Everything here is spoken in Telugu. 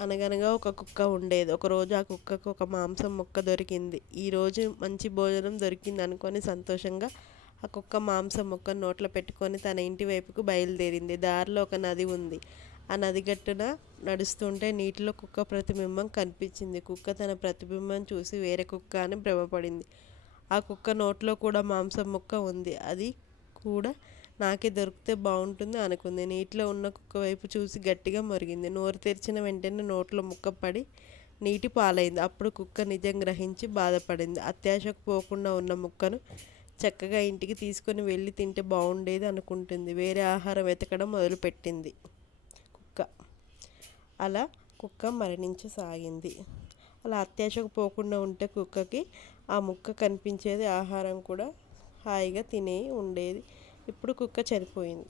అనగనగా ఒక కుక్క ఉండేది. ఒకరోజు ఆ కుక్కకు ఒక మాంసం ముక్క దొరికింది. ఈరోజు మంచి భోజనం దొరికింది అనుకొని సంతోషంగా ఆ కుక్క మాంసం ముక్క నోట్లో పెట్టుకొని తన ఇంటి వైపుకు బయలుదేరింది. దారిలో ఒక నది ఉంది. ఆ నది గట్టున నడుస్తుంటే నీటిలో కుక్క ప్రతిబింబం కనిపించింది. కుక్క తన ప్రతిబింబం చూసి వేరే కుక్క అని భ్రమపడింది. ఆ కుక్క నోట్లో కూడా మాంసం ముక్క ఉంది. అది కూడా నాకే దొరికితే బాగుంటుంది అనుకుంది. నీటిలో ఉన్న కుక్క వైపు చూసి గట్టిగా మరిగింది. నోరు తెరిచిన వెంటనే నోట్లో ముక్క పడి నీటి పాలైంది. అప్పుడు కుక్క నిజం గ్రహించి బాధపడింది. అత్యాశకు పోకుండా ఉన్న ముక్కను చక్కగా ఇంటికి తీసుకొని వెళ్ళి తింటే బాగుండేది అనుకుంటుంది. వేరే ఆహారం వెతకడం మొదలుపెట్టింది కుక్క. అలా కుక్క మరణించసాగింది. అలా అత్యాశకు పోకుండా ఉంటే కుక్కకి ఆ ముక్క కనిపించేది ఆహారం కూడా హాయిగా తినే ఉండేది. ఇప్పుడు కుక్క చనిపోయింది